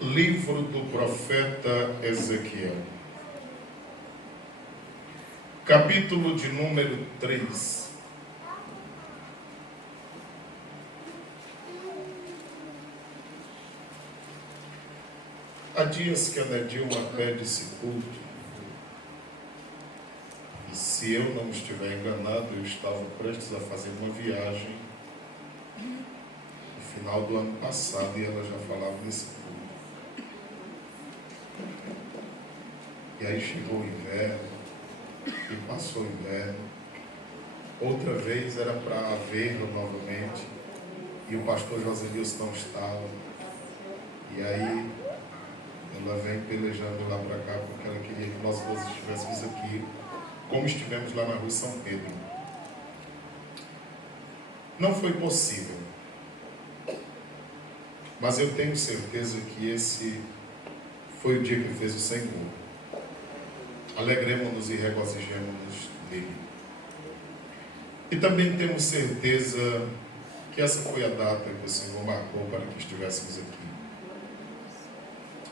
Livro do profeta Ezequiel, capítulo de número 3. Há dias que a Nedilma pede esse culto, e se eu não estiver enganado, eu estava prestes a fazer uma viagem no final do ano passado e ela já falava nesse culto. E aí chegou o inverno, e passou o inverno. Outra vez era para haver novamente, e o pastor José Nilson não estava. E aí ela vem pelejando lá para cá, porque ela queria que nós dois estivéssemos aqui, como estivemos lá na rua São Pedro. Não foi possível, mas eu tenho certeza que esse foi o dia que fez o Senhor. Alegremos-nos e regozijemos-nos nele. E também temos certeza que essa foi a data que o Senhor marcou para que estivéssemos aqui.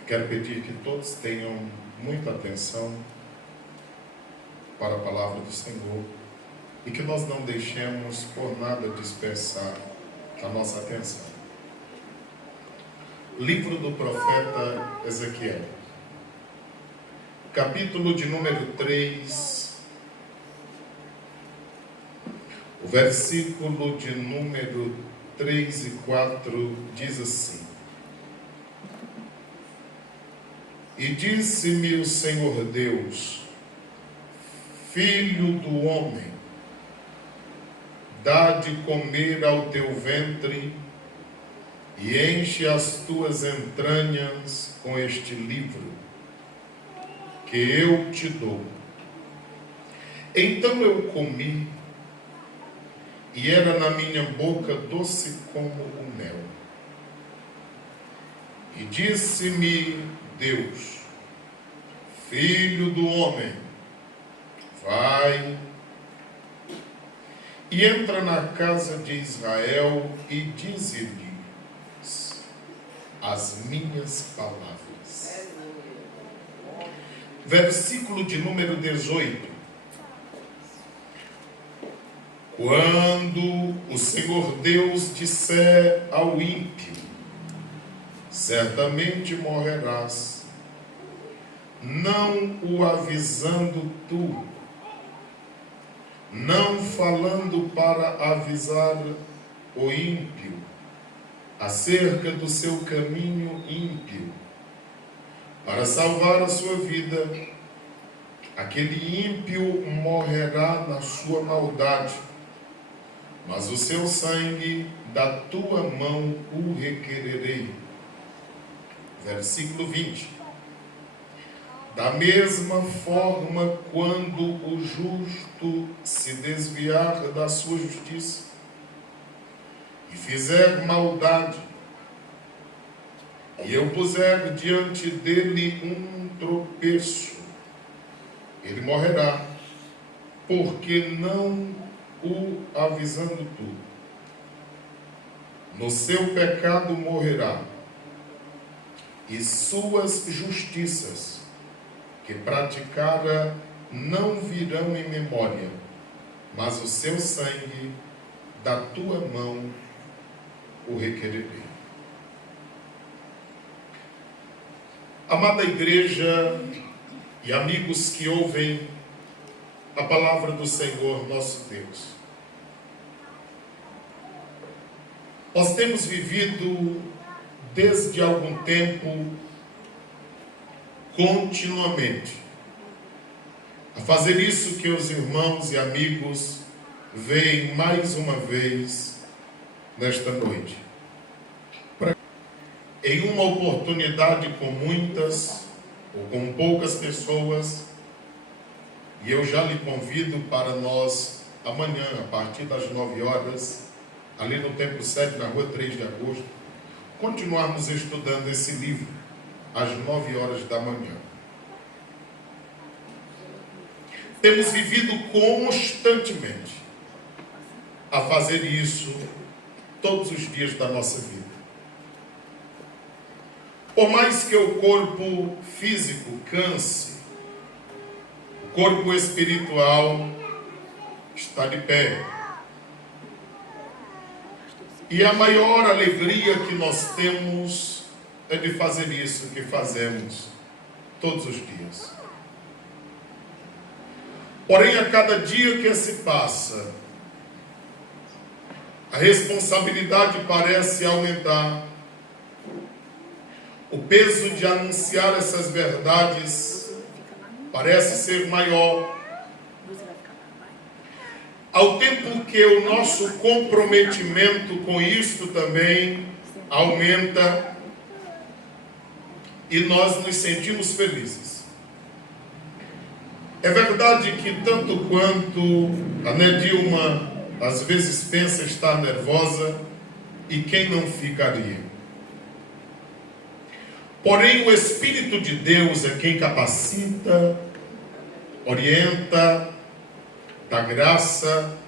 Quero pedir que todos tenham muita atenção para a palavra do Senhor e que nós não deixemos por nada dispersar a nossa atenção. Livro do profeta Ezequiel, capítulo de número 3, o versículo de número 3 e 4 diz assim: E disse-me o Senhor Deus: Filho do homem, dá de comer ao teu ventre e enche as tuas entranhas com este livro que eu te dou. Então eu comi, e era na minha boca doce como o mel. E disse-me Deus: Filho do homem, vai e entra na casa de Israel e dize-lhes as minhas palavras. Versículo de número 18. Quando o Senhor Deus disser ao ímpio: certamente morrerás, não o avisando tu, não falando para avisar o ímpio acerca do seu caminho ímpio, para salvar a sua vida, aquele ímpio morrerá na sua maldade, mas o seu sangue da tua mão o requererei. Versículo 20. Da mesma forma, quando o justo se desviar da sua justiça e fizer maldade, e eu puser diante dele um tropeço, ele morrerá, porque não o avisando tu. No seu pecado morrerá, e suas justiças que praticara não virão em memória, mas o seu sangue da tua mão o requererei. Amada igreja e amigos que ouvem a palavra do Senhor nosso Deus, nós temos vivido desde algum tempo continuamente a fazer isso que os irmãos e amigos veem mais uma vez nesta noite. Em uma oportunidade com muitas ou com poucas pessoas, e eu já lhe convido para nós amanhã, a partir das 9 horas, ali no Templo 7, na rua 3 de agosto, continuarmos estudando esse livro às 9 horas da manhã. Temos vivido constantemente a fazer isso todos os dias da nossa vida. Por mais que o corpo físico canse, o corpo espiritual está de pé. E a maior alegria que nós temos é de fazer isso que fazemos todos os dias. Porém, a cada dia que se passa, a responsabilidade parece aumentar. O peso de anunciar essas verdades parece ser maior. Ao tempo que o nosso comprometimento com isto também aumenta e nós nos sentimos felizes. É verdade que tanto quanto a Nedilma às vezes pensa estar nervosa, e quem não ficaria? Porém, o Espírito de Deus é quem capacita, orienta, dá graça,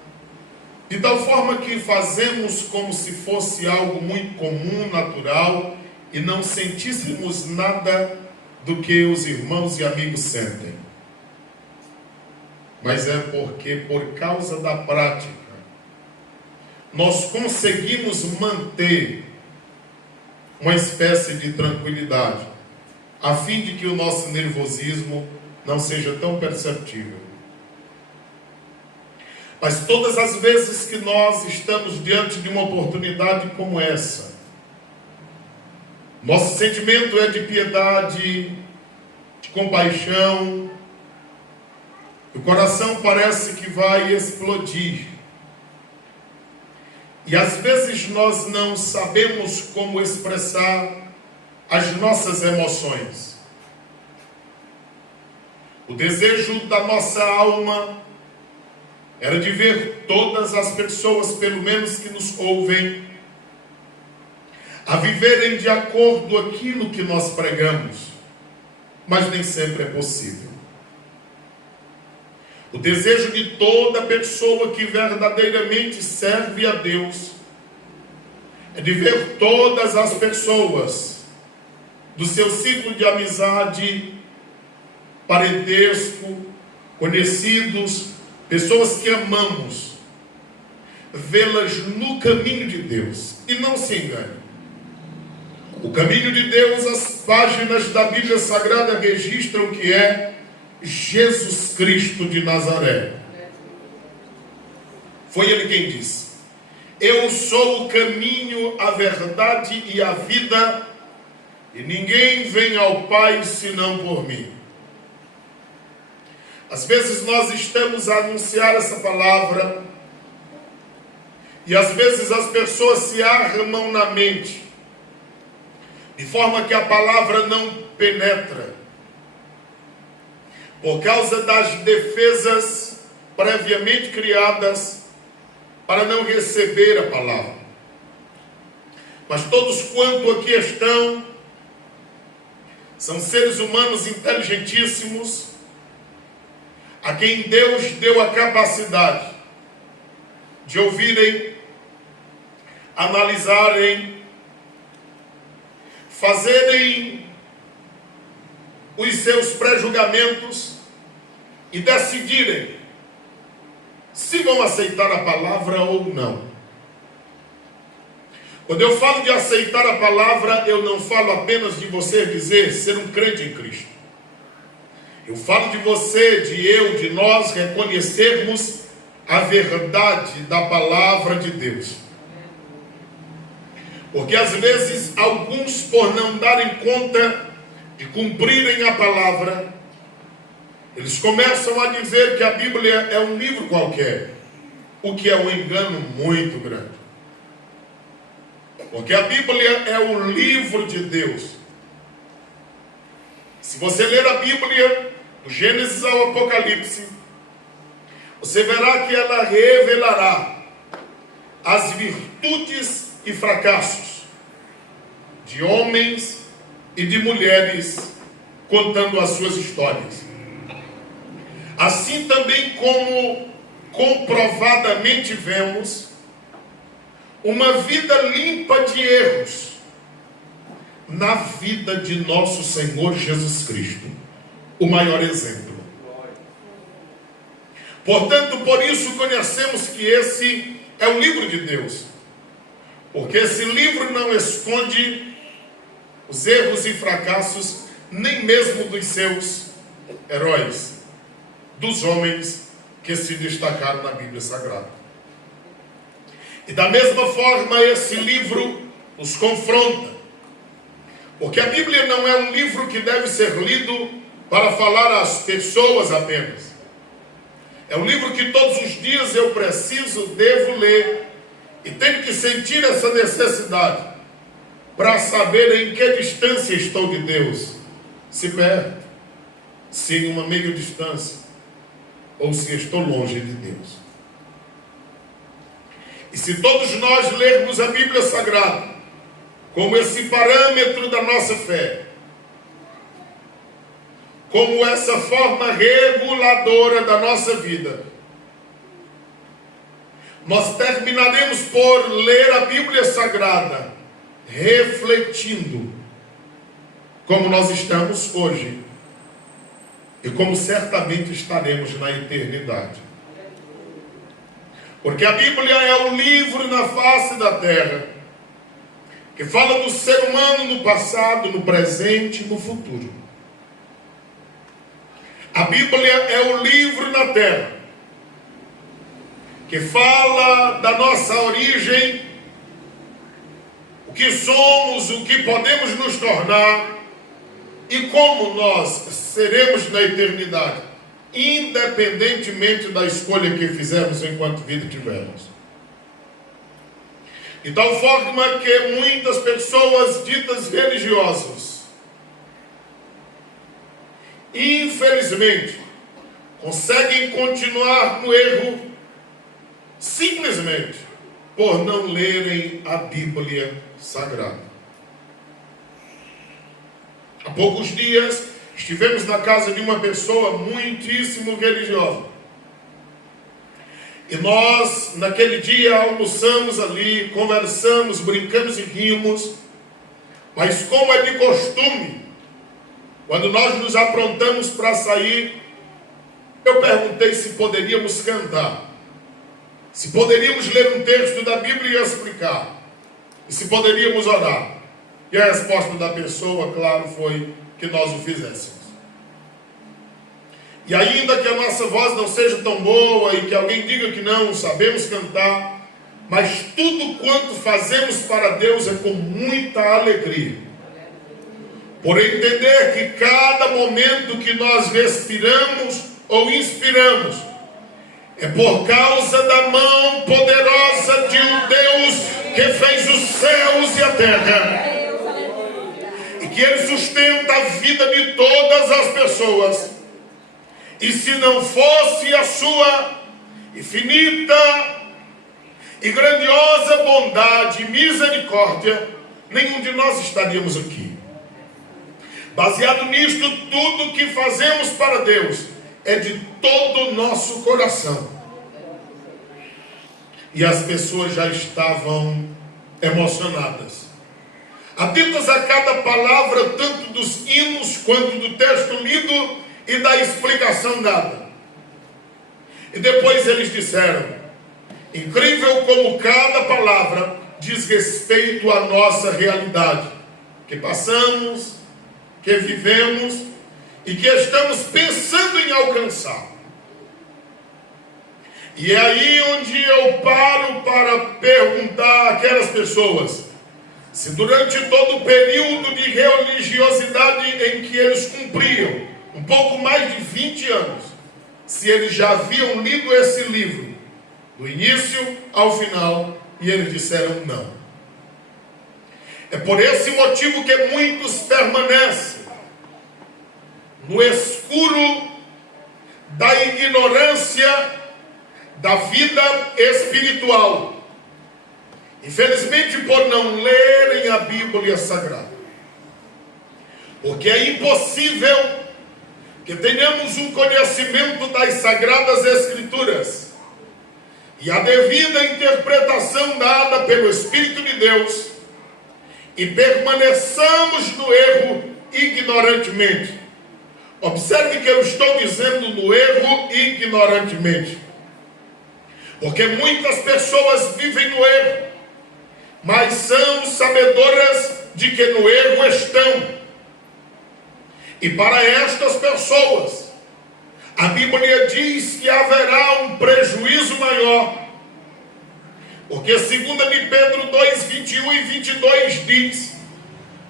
de tal forma que fazemos como se fosse algo muito comum, natural, e não sentíssemos nada do que os irmãos e amigos sentem. Mas é porque, por causa da prática, nós conseguimos manter uma espécie de tranquilidade, a fim de que o nosso nervosismo não seja tão perceptível. Mas todas as vezes que nós estamos diante de uma oportunidade como essa, nosso sentimento é de piedade, de compaixão, o coração parece que vai explodir. E às vezes nós não sabemos como expressar as nossas emoções. O desejo da nossa alma era de ver todas as pessoas, pelo menos que nos ouvem, a viverem de acordo com aquilo que nós pregamos, mas nem sempre é possível. O desejo de toda pessoa que verdadeiramente serve a Deus é de ver todas as pessoas do seu ciclo de amizade, parentesco, conhecidos, pessoas que amamos, vê-las no caminho de Deus. E não se engane, o caminho de Deus, as páginas da Bíblia Sagrada registram que é Jesus Cristo de Nazaré. Foi ele quem disse: eu sou o caminho, a verdade e a vida, e ninguém vem ao Pai senão por mim. Às vezes nós estamos a anunciar essa palavra, e às vezes as pessoas se armam na mente, de forma que a palavra não penetra, por causa das defesas previamente criadas para não receber a palavra. Mas todos quanto aqui estão são seres humanos inteligentíssimos, a quem Deus deu a capacidade de ouvirem, analisarem, fazerem os seus pré-julgamentos e decidirem se vão aceitar a palavra ou não. Quando eu falo de aceitar a palavra, eu não falo apenas de você dizer ser um crente em Cristo. Eu falo de você, de eu, de nós reconhecermos a verdade da palavra de Deus. Porque às vezes alguns, por não darem conta de cumprirem a palavra, eles começam a dizer que a Bíblia é um livro qualquer, o que é um engano muito grande. Porque a Bíblia é o livro de Deus. Se você ler a Bíblia, do Gênesis ao Apocalipse, você verá que ela revelará as virtudes e fracassos de homens e de mulheres, contando as suas histórias. Assim também como comprovadamente vemos uma vida limpa de erros na vida de nosso Senhor Jesus Cristo, o maior exemplo. Portanto, por isso conhecemos que esse é o livro de Deus, porque esse livro não esconde os erros e fracassos, nem mesmo dos seus heróis, dos homens que se destacaram na Bíblia Sagrada. E da mesma forma, esse livro nos confronta, porque a Bíblia não é um livro que deve ser lido para falar às pessoas apenas. É um livro que todos os dias eu devo ler, e tenho que sentir essa necessidade para saber em que distância estou de Deus, se perto, se em uma meia distância, ou se estou longe de Deus. E se todos nós lermos a Bíblia Sagrada como esse parâmetro da nossa fé, como essa forma reguladora da nossa vida, nós terminaremos por ler a Bíblia Sagrada refletindo como nós estamos hoje e como certamente estaremos na eternidade. Porque a Bíblia é o livro na face da terra que fala do ser humano no passado, no presente e no futuro. A Bíblia é o livro na terra que fala da nossa origem, o que somos, o que podemos nos tornar e como nós seremos na eternidade, independentemente da escolha que fizermos enquanto vida tivermos. De tal forma que muitas pessoas ditas religiosas, infelizmente, conseguem continuar no erro simplesmente por não lerem a Bíblia Sagrada. Há poucos dias estivemos na casa de uma pessoa muitíssimo religiosa. E nós, naquele dia, almoçamos ali, conversamos, brincamos e rimos. Mas como é de costume, quando nós nos aprontamos para sair, eu perguntei se poderíamos cantar, se poderíamos ler um texto da Bíblia e explicar, e se poderíamos orar. E a resposta da pessoa, claro, foi que nós o fizéssemos. E ainda que a nossa voz não seja tão boa e que alguém diga que não sabemos cantar, mas tudo quanto fazemos para Deus é com muita alegria. Por entender que cada momento que nós respiramos ou inspiramos é por causa da mão poderosa de um Deus que fez os céus e a terra, e que Ele sustenta a vida de todas as pessoas. E se não fosse a sua infinita e grandiosa bondade e misericórdia, nenhum de nós estaríamos aqui. Baseado nisto, tudo que fazemos para Deus é de todo o nosso coração. E as pessoas já estavam emocionadas, atentas a cada palavra, tanto dos hinos quanto do texto lido e da explicação dada. E depois eles disseram: incrível como cada palavra diz respeito à nossa realidade, que passamos, que vivemos e que estamos pensando em alcançar. E é aí onde eu paro para perguntar àquelas pessoas se durante todo o período de religiosidade em que eles cumpriam, um pouco mais de 20 anos, se eles já haviam lido esse livro, do início ao final, e eles disseram não. É por esse motivo que muitos permanecem no escuro da ignorância da vida espiritual, infelizmente por não lerem a Bíblia Sagrada, porque é impossível que tenhamos um conhecimento das Sagradas Escrituras e a devida interpretação dada pelo Espírito de Deus, e permaneçamos no erro ignorantemente. Observe que eu estou dizendo no erro ignorantemente, porque muitas pessoas vivem no erro, mas são sabedoras de que no erro estão. E para estas pessoas, a Bíblia diz que haverá um prejuízo maior, porque 2 de Pedro 2, 21 e 22 diz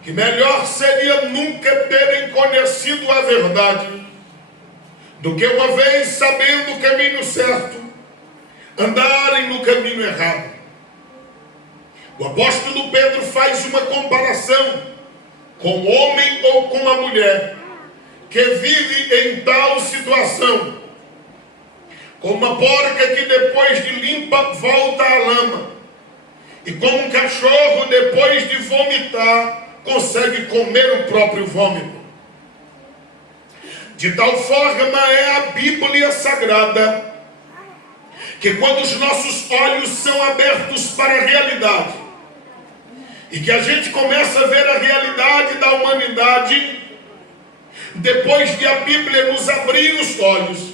que melhor seria nunca terem conhecido a verdade, do que uma vez sabendo o caminho certo, andarem no caminho errado. O apóstolo Pedro faz uma comparação com o homem ou com a mulher que vive em tal situação, como uma porca que depois de limpa volta à lama, e como um cachorro depois de vomitar consegue comer o próprio vômito. De tal forma é a Bíblia Sagrada, que quando os nossos olhos são abertos para a realidade, e que a gente começa a ver a realidade da humanidade, depois de a Bíblia nos abrir os olhos,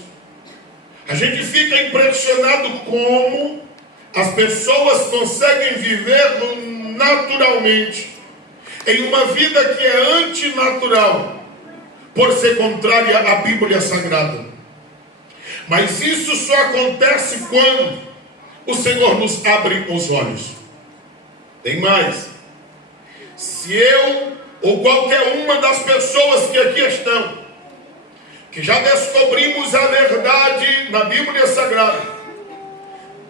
a gente fica impressionado como as pessoas conseguem viver naturalmente em uma vida que é antinatural, por ser contrária à Bíblia Sagrada. Mas isso só acontece quando o Senhor nos abre os olhos. Tem mais. Se eu ou qualquer uma das pessoas que aqui estão, que já descobrimos a verdade na Bíblia Sagrada,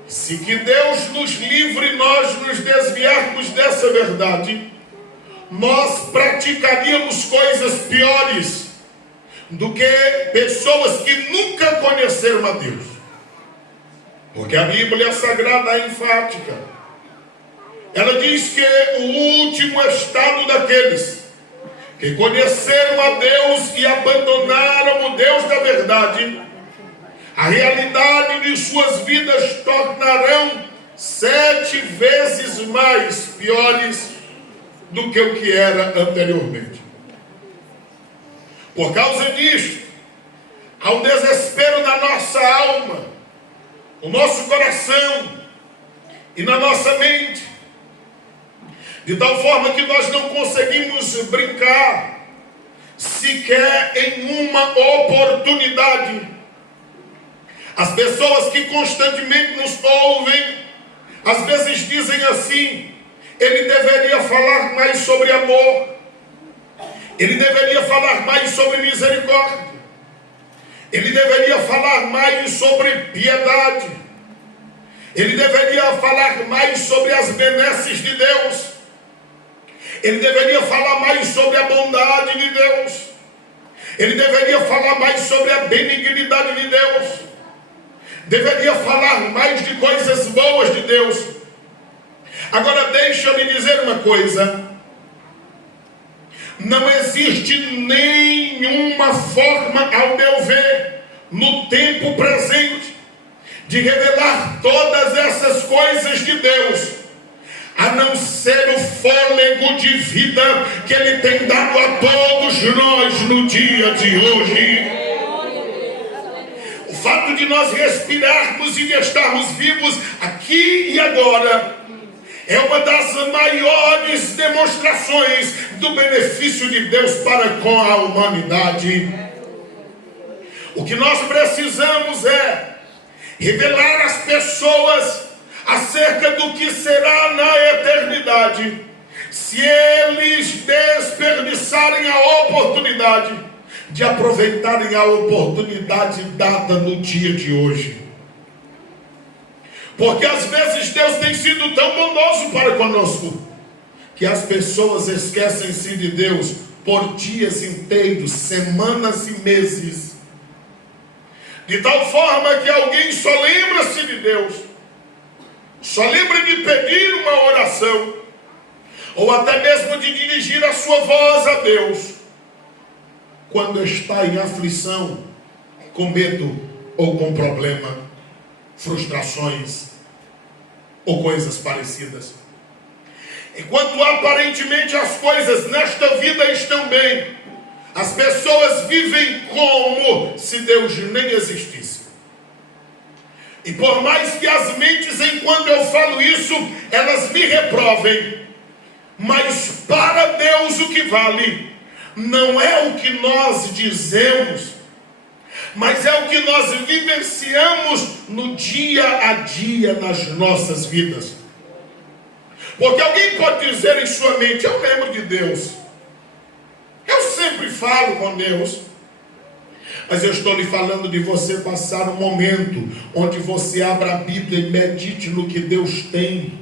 se que Deus nos livre nós nos desviarmos dessa verdade, nós praticaríamos coisas piores do que pessoas que nunca conheceram a Deus. Porque a Bíblia Sagrada é enfática. Ela diz que o último estado daqueles que conheceram a Deus e abandonaram o Deus da verdade, a realidade de suas vidas tornarão 7 vezes mais piores do que o que era anteriormente. Por causa disto, há um desespero na nossa alma, no nosso coração e na nossa mente, de tal forma que nós não conseguimos brincar sequer em uma oportunidade. As pessoas que constantemente nos ouvem, às vezes dizem assim: ele deveria falar mais sobre amor, ele deveria falar mais sobre misericórdia, ele deveria falar mais sobre piedade, ele deveria falar mais sobre as benesses de Deus, ele deveria falar mais sobre a bondade de Deus, ele deveria falar mais sobre a benignidade de Deus, deveria falar mais de coisas boas de Deus. Agora deixa eu lhe dizer uma coisa: não existe nenhuma forma, ao meu ver, no tempo presente, de revelar todas essas coisas de Deus, a não ser o fôlego de vida que Ele tem dado a todos nós no dia de hoje. O fato de nós respirarmos e de estarmos vivos aqui e agora é uma das maiores demonstrações do benefício de Deus para com a humanidade. O que nós precisamos é revelar às pessoas acerca do que será na eternidade, se eles desperdiçarem a oportunidade de aproveitarem a oportunidade dada no dia de hoje. Porque às vezes Deus tem sido tão bondoso para conosco, que as pessoas esquecem-se de Deus por dias inteiros, semanas e meses, de tal forma que alguém só lembra-se de Deus, só lembra de pedir uma oração, ou até mesmo de dirigir a sua voz a Deus, quando está em aflição, com medo ou com problema, frustrações ou coisas parecidas. Enquanto aparentemente as coisas nesta vida estão bem, as pessoas vivem como se Deus nem existisse. E por mais que as mentes, enquanto eu falo isso, elas me reprovem, mas para Deus o que vale não é o que nós dizemos, mas é o que nós vivenciamos no dia a dia nas nossas vidas. Porque alguém pode dizer em sua mente: eu lembro de Deus, eu sempre falo com Deus. Mas eu estou lhe falando de você passar um momento onde você abra a Bíblia e medite no que Deus tem.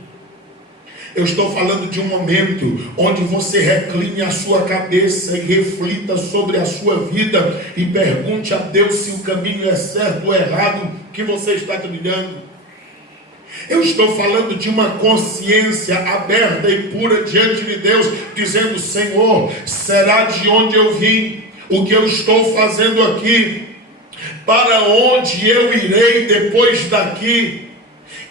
Eu estou falando de um momento onde você recline a sua cabeça e reflita sobre a sua vida e pergunte a Deus se o caminho é certo ou errado que você está trilhando. Eu estou falando de uma consciência aberta e pura diante de Deus, dizendo: Senhor, será de onde eu vim? O que eu estou fazendo aqui? Para onde eu irei depois daqui?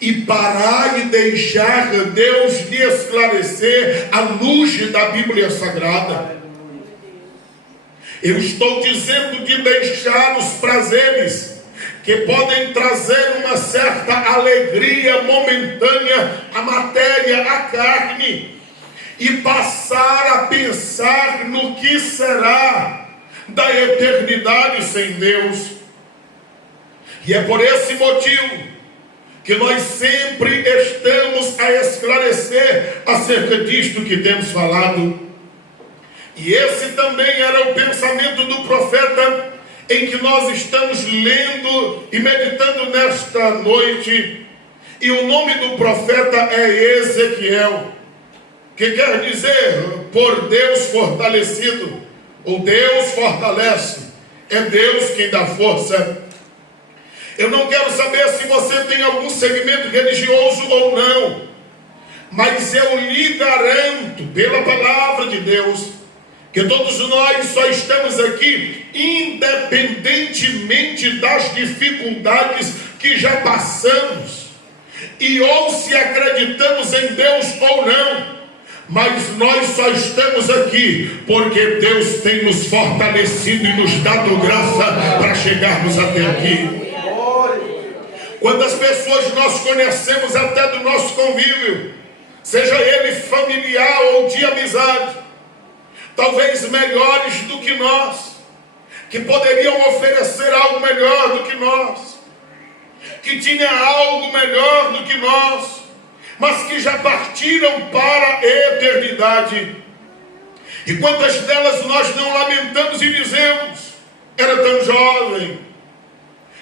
E parar e deixar Deus lhe esclarecer à luz da Bíblia Sagrada. Eu estou dizendo de deixar os prazeres que podem trazer uma certa alegria momentânea à matéria, à carne, e passar a pensar no que será da eternidade sem Deus. E é por esse motivo que nós sempre estamos a esclarecer acerca disto que temos falado. E esse também era o pensamento do profeta em que nós estamos lendo e meditando nesta noite. E o nome do profeta é Ezequiel, que quer dizer por Deus fortalecido, ou Deus fortalece, é Deus quem dá força. Eu não quero saber se você tem algum segmento religioso ou não, mas eu lhe garanto, pela palavra de Deus, que todos nós só estamos aqui independentemente das dificuldades que já passamos, e ou se acreditamos em Deus ou não, mas nós só estamos aqui porque Deus tem nos fortalecido e nos dado graça para chegarmos até aqui. Quantas pessoas nós conhecemos até do nosso convívio, seja ele familiar ou de amizade, talvez melhores do que nós, que poderiam oferecer algo melhor do que nós, que tinha algo melhor do que nós, mas que já partiram para a eternidade. E quantas delas nós não lamentamos e dizemos: era tão jovem,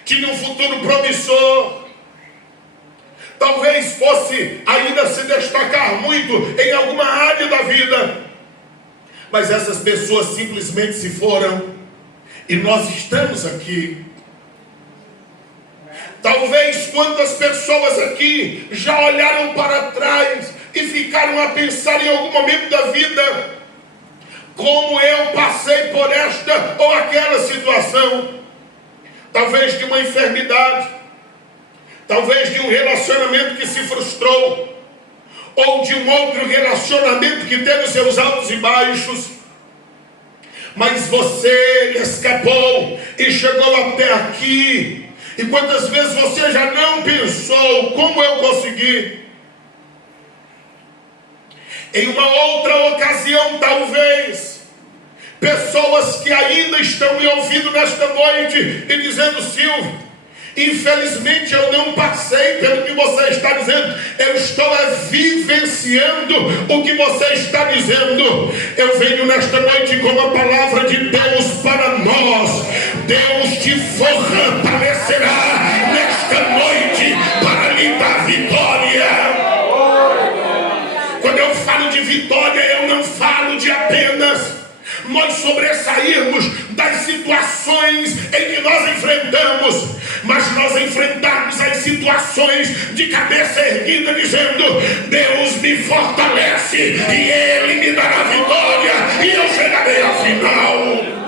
tinha um futuro promissor, talvez fosse ainda se destacar muito em alguma área da vida, mas essas pessoas simplesmente se foram, e nós estamos aqui. Talvez quantas pessoas aqui já olharam para trás e ficaram a pensar em algum momento da vida: como eu passei por esta ou aquela situação, talvez de uma enfermidade, talvez de um relacionamento que se frustrou, ou de um outro relacionamento que teve seus altos e baixos, mas você escapou e chegou até aqui. E quantas vezes você já não pensou: como eu consegui? Em uma outra ocasião, talvez, pessoas que ainda estão me ouvindo nesta noite e dizendo: Silvio, infelizmente eu não passei pelo que você está dizendo, eu estou vivenciando o que você está dizendo. Eu venho nesta noite com a palavra de Deus para nós. Deus te fortalecerá nesta noite para lhe dar vitória. Quando eu falo de vitória, eu não falo de apenas nós sobressairmos das situações em que nós enfrentamos, mas nós enfrentarmos as situações de cabeça erguida, dizendo: Deus me fortalece e Ele me dará vitória e eu chegarei ao final.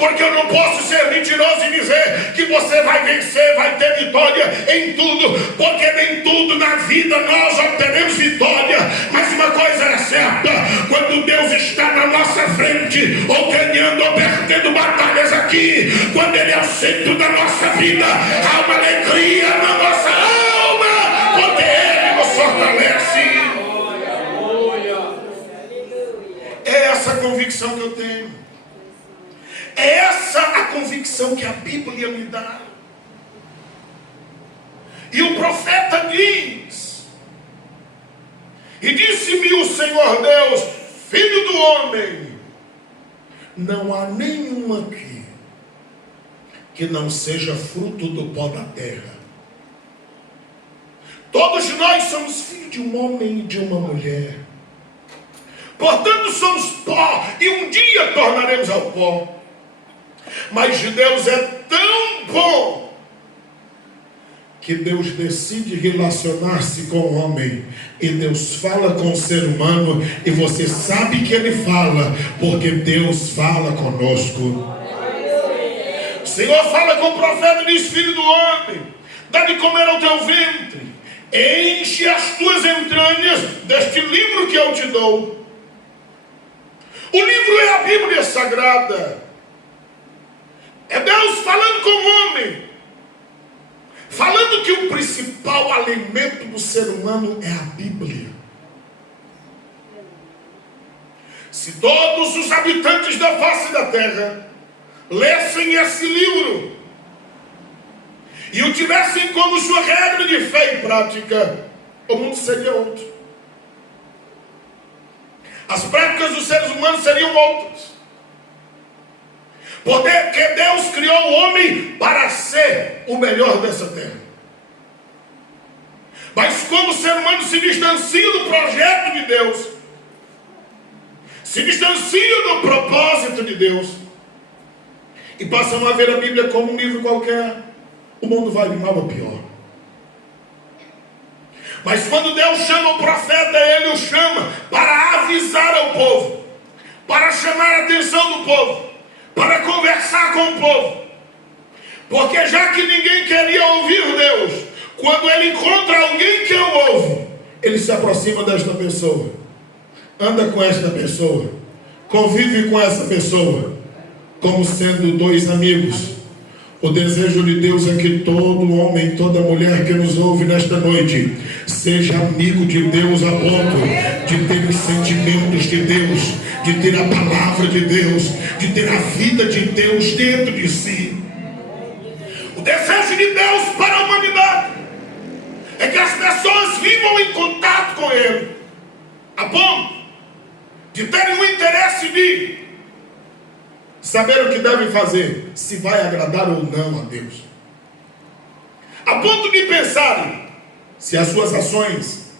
Porque eu não posso ser mentiroso e dizer que você vai vencer, vai ter vitória em tudo, porque nem tudo na vida nós obteremos vitória. Mas uma coisa é certa: quando Deus está na nossa frente, ou ganhando ou perdendo batalhas aqui, quando Ele é o centro da nossa vida, há uma alegria na nossa alma, porque Ele nos fortalece. É essa a convicção que eu tenho. É essa a convicção que a Bíblia me dá. E o profeta diz: e disse-me o Senhor Deus, filho do homem, não há nenhum aqui que não seja fruto do pó da terra. Todos nós somos filhos de um homem e de uma mulher. Portanto, somos pó, e um dia tornaremos ao pó. Mas Deus é tão bom que Deus decide relacionar-se com o homem, e Deus fala com o ser humano, e você sabe que Ele fala, porque Deus fala conosco. O Senhor fala com o profeta e diz: filho do homem, dá de comer ao teu ventre, enche as tuas entranhas deste livro que eu te dou. O livro é a Bíblia Sagrada. É Deus falando com o homem, falando que o principal alimento do ser humano é a Bíblia. Se todos os habitantes da face da terra lessem esse livro e o tivessem como sua regra de fé e prática, o mundo seria outro. As práticas dos seres humanos seriam outras. Porque Deus criou o homem para ser o melhor dessa terra. Mas quando o ser humano se distancia do projeto de Deus, se distancia do propósito de Deus, e passam a ver a Bíblia como um livro qualquer, o mundo vai de mal a pior. Mas quando Deus chama o profeta, Ele o chama para avisar ao povo, para chamar a atenção do povo, para conversar com o povo. Porque já que ninguém queria ouvir Deus, quando Ele encontra alguém que o ouve, Ele se aproxima desta pessoa, anda com esta pessoa, convive com essa pessoa, como sendo dois amigos. O desejo de Deus é que todo homem, toda mulher que nos ouve nesta noite seja amigo de Deus, a ponto de ter os sentimentos de Deus, de ter a palavra de Deus, de ter a vida de Deus dentro de si. O desejo de Deus para a humanidade é que as pessoas vivam em contato com Ele, a ponto de terem o interesse de saber o que devem fazer, se vai agradar ou não a Deus, a ponto de pensarem se as suas ações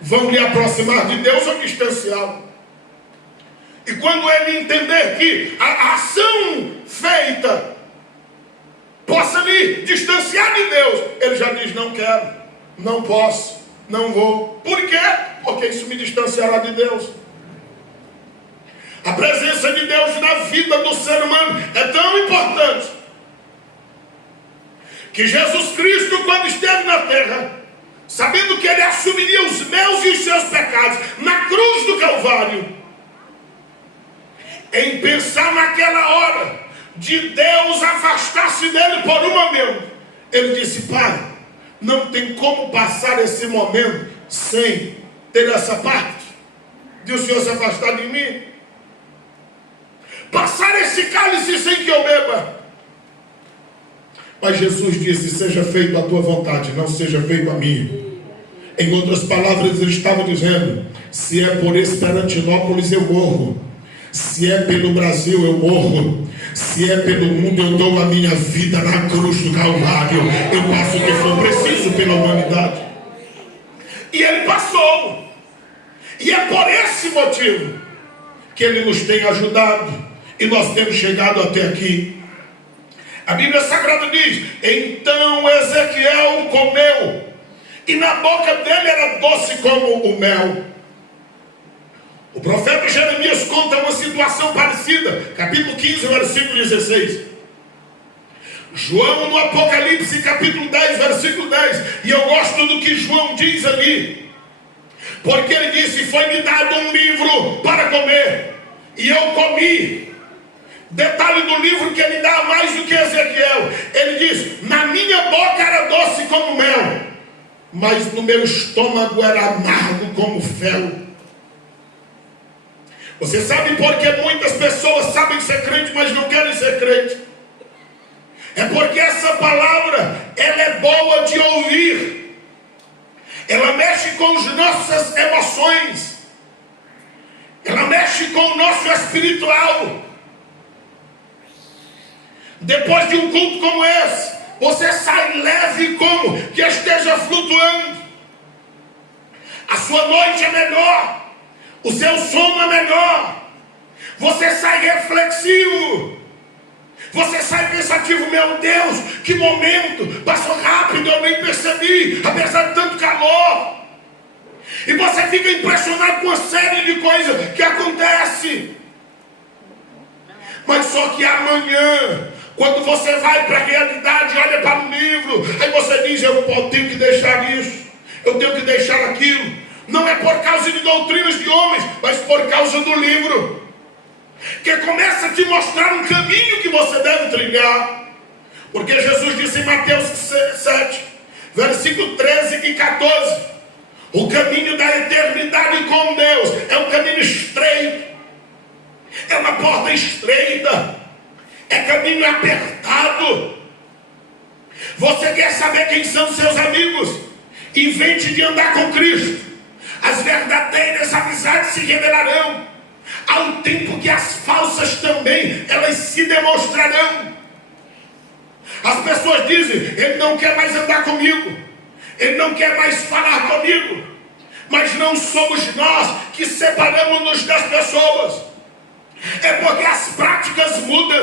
vão lhe aproximar de Deus ou distanciá-lo. E quando ele entender que a ação feita possa lhe distanciar de Deus, ele já diz: não quero, não posso, não vou. Por quê? Porque isso me distanciará de Deus. A presença de Deus na vida do ser humano é tão importante que Jesus Cristo, quando esteve na terra, sabendo que Ele assumiria os meus e os seus pecados na cruz do Calvário, em pensar naquela hora de Deus afastar-se dele por um momento, Ele disse: Pai, não tem como passar esse momento sem ter essa parte de o Senhor se afastar de mim. Passar esse cálice sem que eu beba. Mas Jesus disse: seja feita a tua vontade, não seja feita a minha. Em outras palavras, ele estava dizendo: se é por Esperantinópolis, eu morro. Se é pelo Brasil, eu morro. Se é pelo mundo, eu dou a minha vida na cruz do Calvário. Eu faço o que for preciso pela humanidade. E ele passou. E é por esse motivo que ele nos tem ajudado, e nós temos chegado até aqui. A Bíblia Sagrada diz: então Ezequiel comeu, e na boca dele era doce como o mel. O profeta Jeremias conta uma situação parecida, capítulo 15, versículo 16. João no Apocalipse, capítulo 10, versículo 10. E eu gosto do que João diz ali, porque ele disse: foi-me dado um livro para comer, e eu comi. Detalhe do livro que ele dá mais do que Ezequiel. Ele diz: na minha boca era doce como mel, mas no meu estômago era amargo como fel. Você sabe por que muitas pessoas sabem ser crente, mas não querem ser crente? É porque essa palavra, ela é boa de ouvir. Ela mexe com as nossas emoções. Ela mexe com o nosso espiritual. Depois de um culto como esse, você sai leve como que esteja flutuando. A sua noite é melhor. O seu sono é melhor. Você sai reflexivo. Você sai pensativo: meu Deus, que momento, passou rápido, eu nem percebi, apesar de tanto calor. E você fica impressionado com uma série de coisas que acontece. Mas só que amanhã, quando você vai para a realidade, olha para o livro, aí você diz: eu tenho que deixar isso, eu tenho que deixar aquilo. Não é por causa de doutrinas de homens, mas por causa do livro, que começa a te mostrar um caminho que você deve trilhar. Porque Jesus disse em Mateus 7, versículo 13 e 14: o caminho da eternidade com Deus é um caminho estreito, é uma porta estreita, é caminho apertado. Você quer saber quem são seus amigos? Invente de andar com Cristo. As verdadeiras amizades se revelarão, ao tempo que as falsas também, elas se demonstrarão. As pessoas dizem: ele não quer mais andar comigo, ele não quer mais falar comigo. Mas não somos nós que separamos-nos das pessoas. É porque as práticas mudam,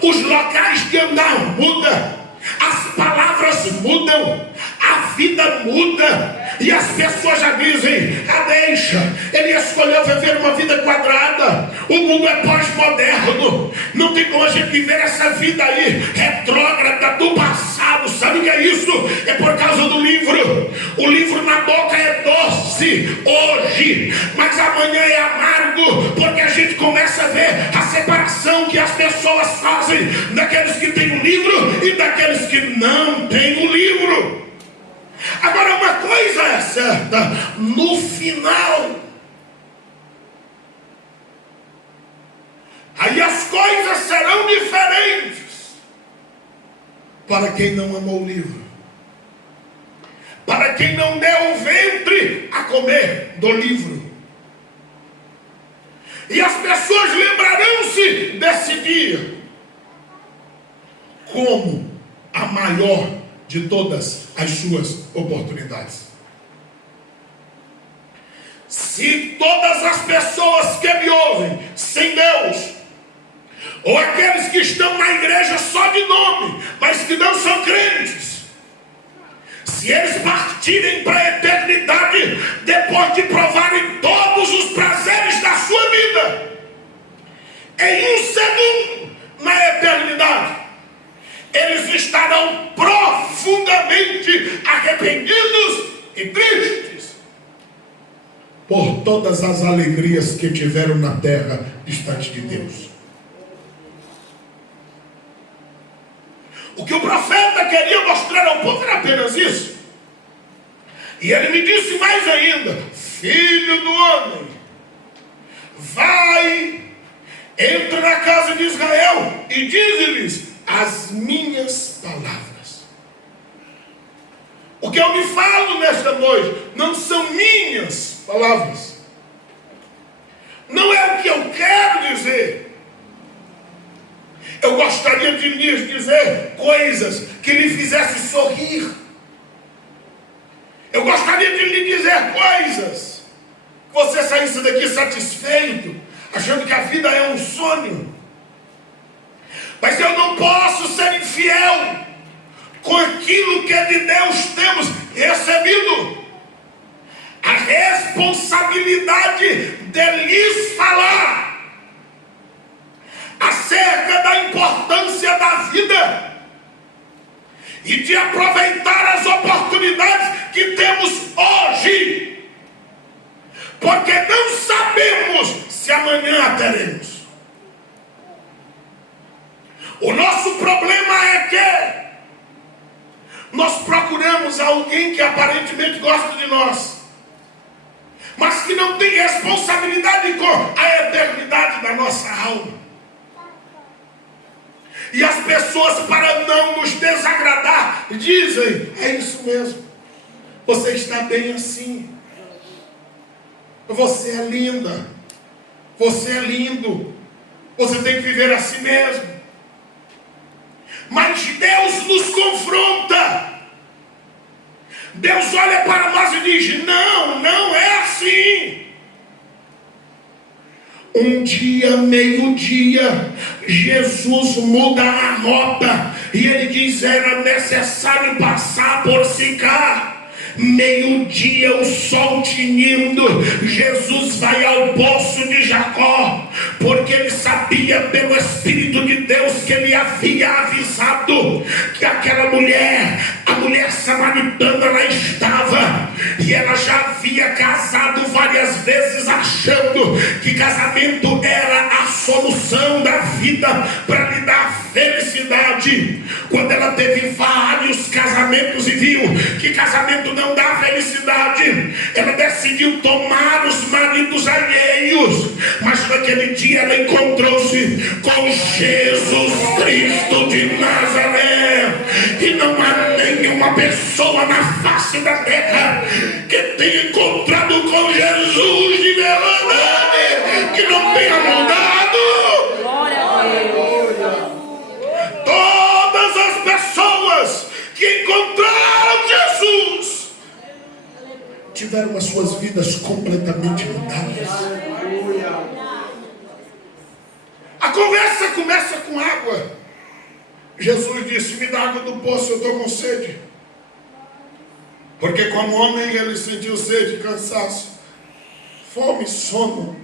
os locais de andar mudam, as palavras mudam, a vida muda. E as pessoas já dizem: deixa, ele escolheu viver uma vida quadrada. O mundo é pós-moderno, não tem como a gente viver essa vida aí retrógrada do passado. Sabe o que é isso? É por causa do livro. O livro na boca é doce hoje, mas amanhã é amargo, porque a gente começa a ver a separação que as pessoas fazem daqueles que têm o livro e daqueles que não têm o livro. Agora, uma coisa é certa: no final, aí as coisas serão diferentes para quem não amou o livro, para quem não deu o ventre a comer do livro. E as pessoas lembrarão-se desse dia como a maior de todas as suas oportunidades. Se todas as pessoas que me ouvem sem Deus, ou aqueles que estão na igreja só de nome, mas que não são crentes, se eles partirem para a eternidade, depois de provarem todos os prazeres da sua vida, em um segundo, na eternidade, eles estarão profundamente arrependidos e tristes por todas as alegrias que tiveram na terra distante de Deus. O que o profeta queria mostrar ao povo era apenas isso. E ele me disse mais ainda: filho do homem, vai, entra na casa de Israel e dize-lhes as minhas palavras. O que eu me falo nesta noite não são minhas palavras, não é o que eu quero dizer. Eu gostaria de lhes dizer coisas que lhe fizessem sorrir. Eu gostaria de lhe dizer coisas que você saísse daqui satisfeito, achando que a vida é um sonho. Mas eu não posso ser infiel com aquilo que de Deus temos recebido. A responsabilidade de lhes falar acerca da importância da vida e de aproveitar as oportunidades que temos hoje, porque não sabemos se amanhã a teremos. O nosso problema é que nós procuramos alguém que aparentemente gosta de nós, mas que não tem responsabilidade com a eternidade da nossa alma. E as pessoas, para não nos desagradar, dizem: é isso mesmo, você está bem assim, você é linda, você é lindo, você tem que viver assim mesmo. Mas Deus nos confronta. Deus olha para nós e diz: não, não é assim. Um dia, meio-dia, Jesus muda a rota e ele diz: era necessário passar por Sicar. Meio-dia, o sol tinindo, Jesus vai ao poço de Jacó, porque ele sabia pelo Espírito de Deus que ele havia avisado que aquela mulher, a mulher samaritana, ela estava, e ela já havia casado várias vezes, achando que casamento era a solução da vida para lhe dar felicidade. Quando ela teve vários casamentos e viu que casamento não dá felicidade, ela decidiu tomar os maridos alheios. Mas naquele dia ela encontrou-se com Jesus Cristo de Nazaré. E não há nenhuma pessoa na face da terra que tenha encontrado com Jesus de verdade que não tenha mudado. Glória a Deus. Todas as pessoas que encontraram Jesus tiveram as suas vidas completamente mudadas. A conversa começa com água. Jesus disse: me dá água do poço, eu estou com sede. Porque como homem ele sentiu sede, cansaço, fome, sono.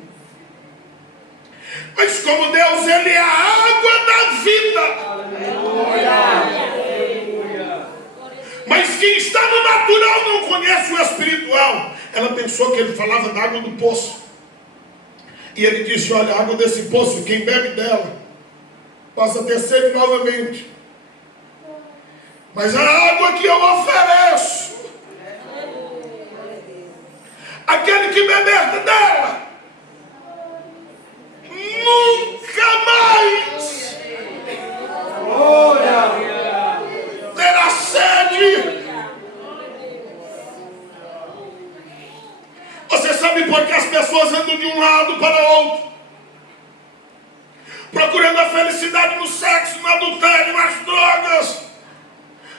Mas como Deus, ele é a água da vida. Mas quem está no natural não conhece o espiritual. Ela pensou que ele falava da água do poço. E ele disse: olha, a água desse poço, quem bebe dela passa a ter sede novamente. Mas a água que eu ofereço, aquele que beber dela nunca mais terá sede. Você sabe por que as pessoas andam de um lado para outro, procurando a felicidade no sexo, no adultério, nas drogas,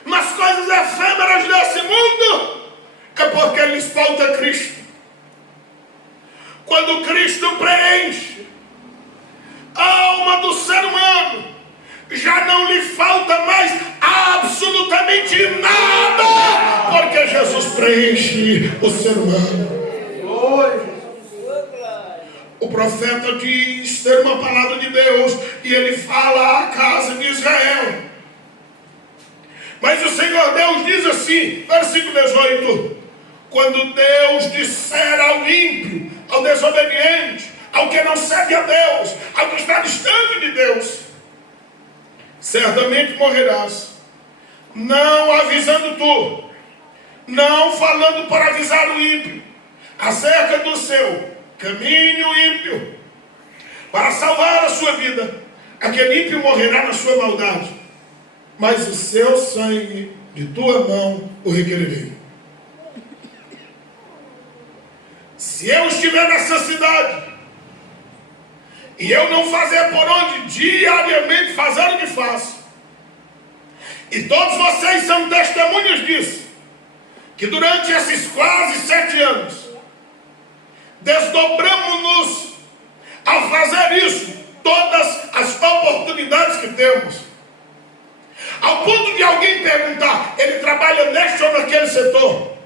nas coisas efêmeras desse mundo? É porque lhes falta Cristo. Quando Cristo preenche a alma do ser humano, já não lhe falta mais absolutamente nada, porque Jesus preenche o ser humano. O profeta diz ter uma palavra de Deus e ele fala à casa de Israel. Mas o Senhor Deus diz assim, versículo 18: quando Deus disser ao ímpio, ao desobediente, ao que não serve a Deus, ao que está distante de Deus, certamente morrerás, não avisando tu, não falando para avisar o ímpio acerca do seu caminho ímpio, para salvar a sua vida. Aquele ímpio morrerá na sua maldade, mas o seu sangue de tua mão o requererei. Se eu estiver nessa cidade e eu não fazer por onde diariamente fazer o que faço, e todos vocês são testemunhas disso, que durante esses quase 7 anos desdobramos-nos ao fazer isso, todas as oportunidades que temos, ao ponto de alguém perguntar: ele trabalha neste ou naquele setor?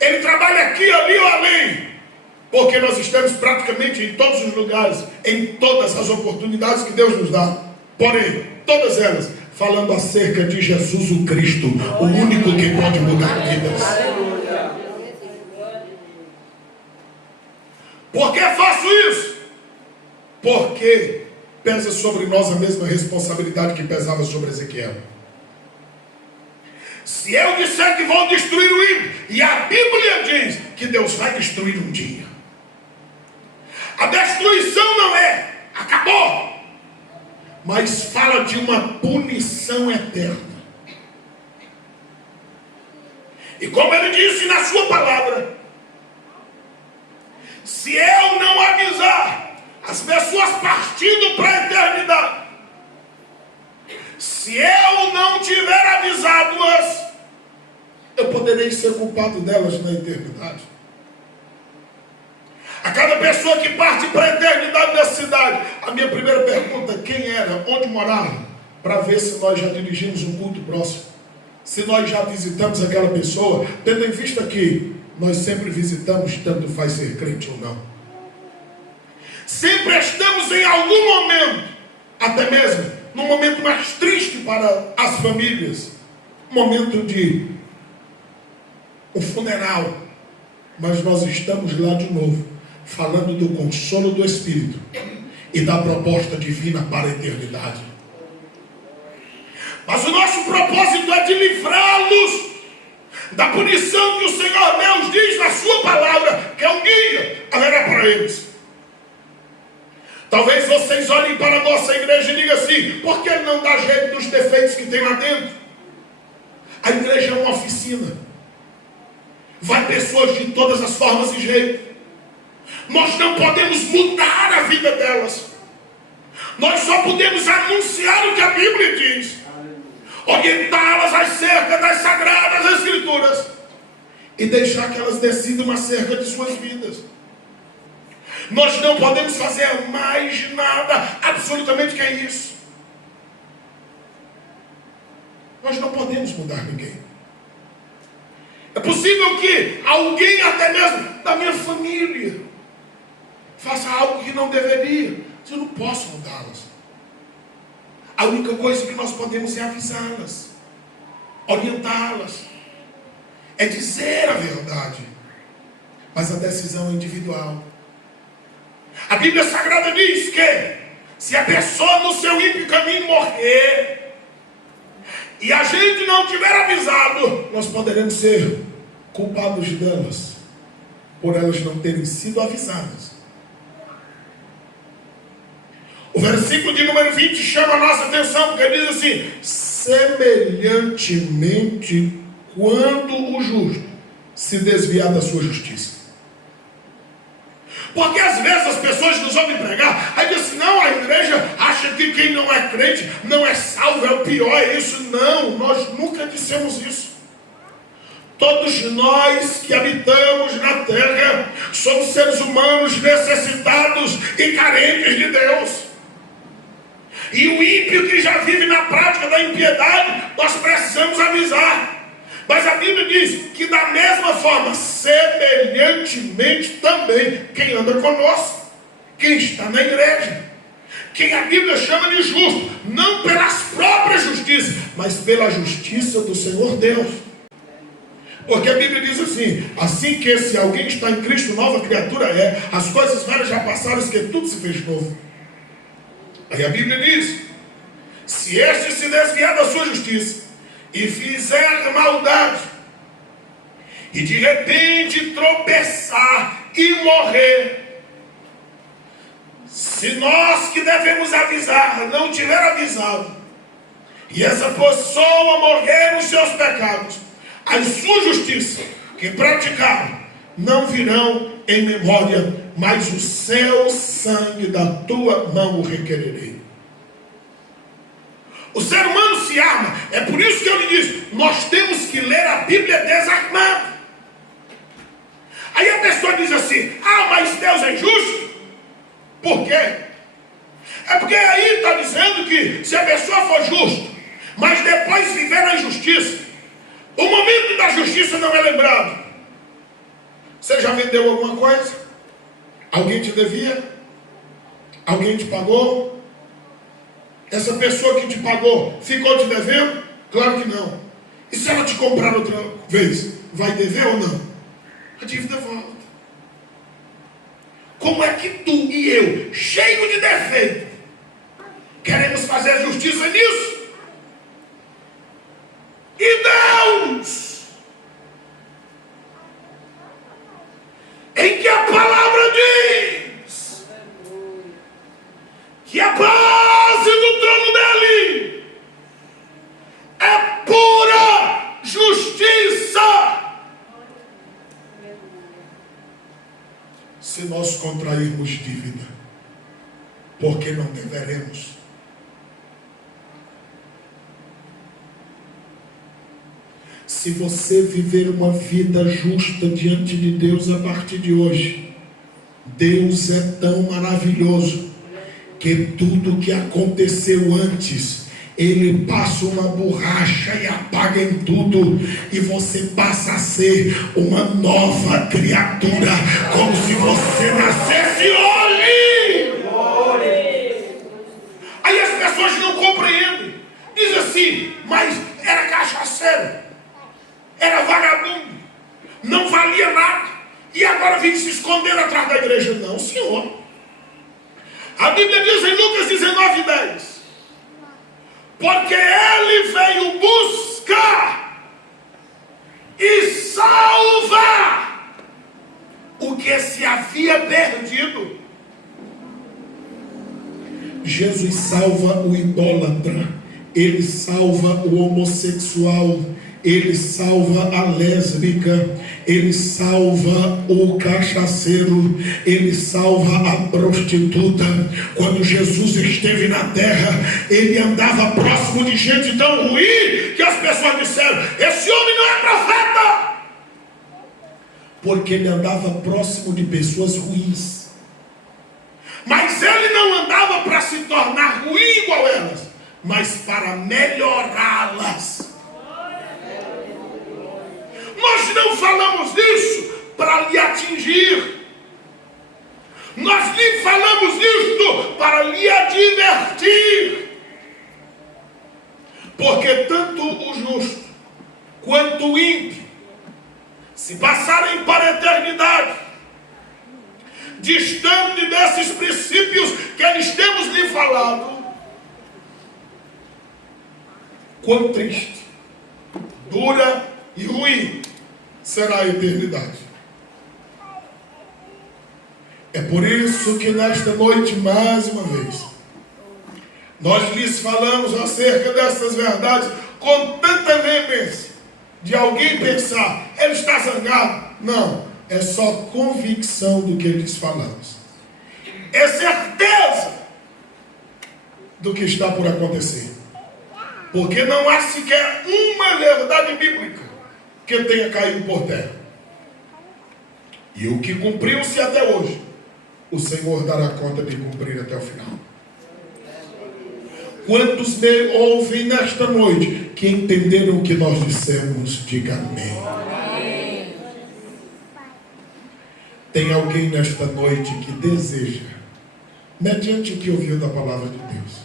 Ele trabalha aqui, ali ou além. Porque nós estamos praticamente em todos os lugares, em todas as oportunidades que Deus nos dá. Porém, todas elas falando acerca de Jesus o Cristo, o único que pode mudar vidas. Por que faço isso? Porque pesa sobre nós a mesma responsabilidade que pesava sobre Ezequiel. Se eu disser que vou destruir o ímpio, e a Bíblia diz que Deus vai destruir um dia, a destruição não é acabou, mas fala de uma punição eterna. E como ele disse na sua palavra, se eu não avisar as pessoas partindo para a eternidade, se eu não tiver avisado-as, eu poderei ser culpado delas na eternidade. A cada pessoa que parte para a eternidade dessa cidade, a minha primeira pergunta: quem era, onde morava? Para ver se nós já dirigimos um culto próximo, se nós já visitamos aquela pessoa, tendo em vista que nós sempre visitamos, tanto faz ser crente ou não. Sempre estamos em algum momento, até mesmo no momento mais triste para as famílias, momento de um funeral, mas nós estamos lá de novo, falando do consolo do Espírito e da proposta divina para a eternidade. Mas o nosso propósito é de livrá-los da punição que o Senhor Deus diz na sua palavra, que é um guia haverá para eles. Talvez vocês olhem para a nossa igreja e digam assim: por que não dá jeito dos defeitos que tem lá dentro? A igreja é uma oficina, vai pessoas de todas as formas e jeitos. Nós não podemos mudar a vida delas, nós só podemos anunciar o que a Bíblia diz, orientá-las acerca das sagradas escrituras e deixar que elas decidam acerca de suas vidas. Nós não podemos fazer mais nada, absolutamente, que é isso. Nós não podemos mudar ninguém. É possível que alguém, até mesmo da minha família, faça algo que não deveria. Eu não posso mudá-las. A única coisa que nós podemos é avisá-las, orientá-las, é dizer a verdade. Mas a decisão é individual. A Bíblia Sagrada diz que se a pessoa no seu ímpio caminho morrer e a gente não tiver avisado, nós poderemos ser culpados delas por elas não terem sido avisadas. O versículo de número 20 chama a nossa atenção, porque diz assim: semelhantemente, quando o justo se desviar da sua justiça. Porque às vezes as pessoas nos ouvem pregar, aí dizem assim: não, a igreja acha que quem não é crente não é salvo, é o pior, é isso. Não, nós nunca dissemos isso. Todos nós que habitamos na terra somos seres humanos necessitados e carentes de Deus. E o ímpio que já vive na prática da impiedade, nós precisamos avisar. Mas a Bíblia diz que da mesma forma, semelhantemente também, quem anda conosco, quem está na igreja, quem a Bíblia chama de justo, não pelas próprias justiças, mas pela justiça do Senhor Deus. Porque a Bíblia diz assim que se alguém está em Cristo, nova criatura é, as coisas velhas já passaram, que tudo se fez novo. Aí a Bíblia diz: se este se desviar da sua justiça e fizer maldade, e de repente tropeçar e morrer, se nós que devemos avisar não tiver avisado, e essa pessoa morrer nos seus pecados, a sua justiça que praticaram não virão em memória, mas o seu sangue da tua mão o requererei. O ser humano se arma, é por isso que eu lhe disse: nós temos que ler a Bíblia desarmado. Aí a pessoa diz assim: ah, mas Deus é injusto. Por quê? É porque aí está dizendo que se a pessoa for justa, mas depois viver na injustiça, o momento da justiça não é lembrado. Você já vendeu alguma coisa? Alguém te devia? Alguém te pagou? Essa pessoa que te pagou ficou te devendo? Claro que não. E se ela te comprar outra vez, vai dever ou não? A dívida volta. Como é que tu e eu, cheio de defeito, queremos fazer justiça nisso? E Deus, em que a palavra diz que a base do trono dele é pura justiça. Se nós contrairmos dívida, porque não deveremos? Se você viver uma vida justa diante de Deus a partir de hoje, Deus é tão maravilhoso que tudo que aconteceu antes, Ele passa uma borracha e apaga em tudo, e você passa a ser uma nova criatura, como se você nascesse hoje. Aí as pessoas não compreendem, diz assim, mas era cachaceiro, era vagabundo, não valia nada, e agora vem se esconder atrás da igreja. Não, senhor. A Bíblia diz em Lucas 19:10, porque ele veio buscar e salvar o que se havia perdido. Jesus salva o idólatra, ele salva o homossexual, ele salva a lésbica, ele salva o cachaceiro, ele salva a prostituta. Quando Jesus esteve na terra, ele andava próximo de gente tão ruim que as pessoas disseram: esse homem não é profeta, porque ele andava próximo de pessoas ruins. Mas ele não andava para se tornar ruim igual elas, mas para melhorá-las. Nós não falamos disso para lhe atingir. Nós lhe falamos disto para lhe advertir. Porque tanto o justo quanto o ímpio, se passarem para a eternidade distante desses princípios que eles temos lhe falado, quão triste, dura e ruim será a eternidade. É por isso que nesta noite, mais uma vez, nós lhes falamos acerca dessas verdades com tanta veemência, de alguém pensar, ele está zangado. Não, é só convicção do que lhes falamos. É certeza do que está por acontecer. Porque não há sequer uma verdade bíblica que tenha caído por terra. E o que cumpriu-se até hoje, o Senhor dará conta de cumprir até o final. Quantos me ouvem nesta noite que entenderam o que nós dissemos, diga amém. Tem alguém nesta noite que deseja, mediante o que ouviu da palavra de Deus,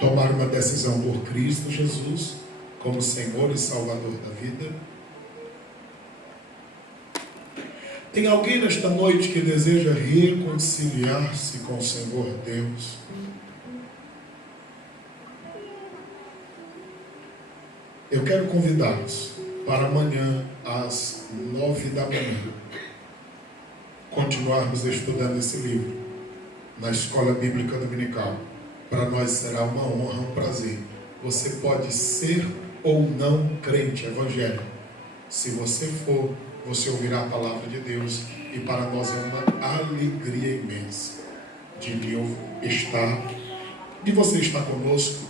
tomar uma decisão por Cristo Jesus como Senhor e Salvador da vida? Tem alguém nesta noite que deseja reconciliar-se com o Senhor Deus? Eu quero convidá-los para amanhã às 9 da manhã continuarmos estudando esse livro na Escola Bíblica Dominical. Para nós será uma honra, um prazer. Você pode ser ou não crente evangélico. Se você for, você ouvirá a palavra de Deus, e para nós é uma alegria imensa de você estar conosco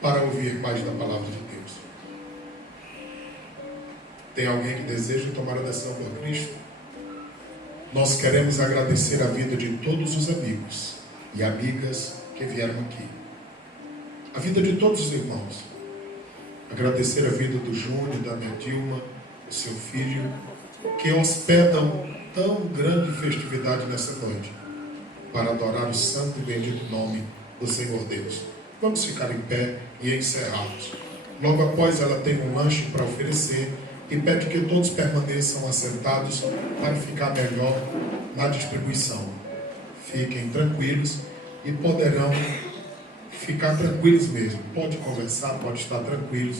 para ouvir mais da palavra de Deus. Tem alguém que deseja tomar a decisão por Cristo? Nós queremos agradecer a vida de todos os amigos e amigas que vieram aqui, a vida de todos os irmãos. Agradecer a vida do Júnior, da minha Dilma, do seu filho, que hospedam tão grande festividade nessa noite, para adorar o santo e bendito nome do Senhor Deus. Vamos ficar em pé e encerrarmos. Logo após ela tem um lanche para oferecer e pede que todos permaneçam assentados para ficar melhor na distribuição. Fiquem tranquilos e poderão ficar tranquilos mesmo. Pode conversar, pode estar tranquilos,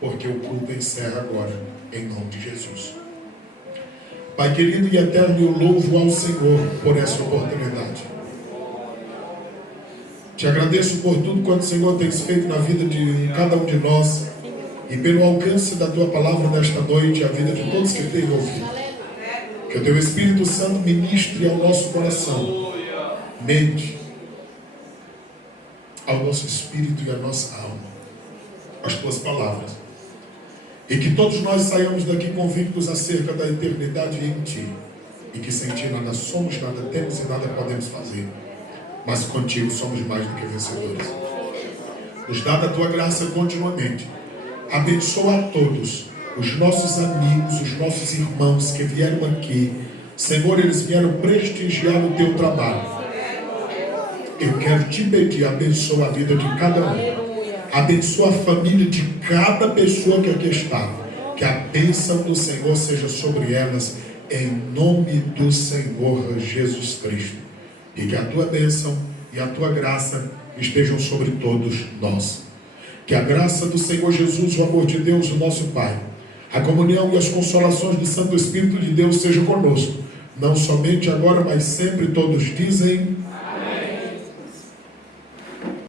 porque o culto encerra agora, em nome de Jesus. Pai querido e eterno, eu louvo ao Senhor por essa oportunidade. Te agradeço por tudo quanto o Senhor tem feito na vida de cada um de nós e pelo alcance da Tua palavra nesta noite, a vida de todos que têm ouvido. Que o Teu Espírito Santo ministre ao nosso coração, mente, ao nosso espírito e à nossa alma, as Tuas palavras. E que todos nós saiamos daqui convictos acerca da eternidade em Ti. E que sem Ti nada somos, nada temos e nada podemos fazer. Mas contigo somos mais do que vencedores. Nos dá da Tua graça continuamente. Abençoa a todos, os nossos amigos, os nossos irmãos que vieram aqui. Senhor, eles vieram prestigiar o Teu trabalho. Eu quero Te pedir, abençoa a vida de cada um. Abençoa a família de cada pessoa que aqui está. Que a bênção do Senhor seja sobre elas, em nome do Senhor Jesus Cristo. E que a Tua bênção e a Tua graça estejam sobre todos nós. Que a graça do Senhor Jesus, o amor de Deus, o nosso Pai, a comunhão e as consolações do Santo Espírito de Deus sejam conosco. Não somente agora, mas sempre. Todos dizem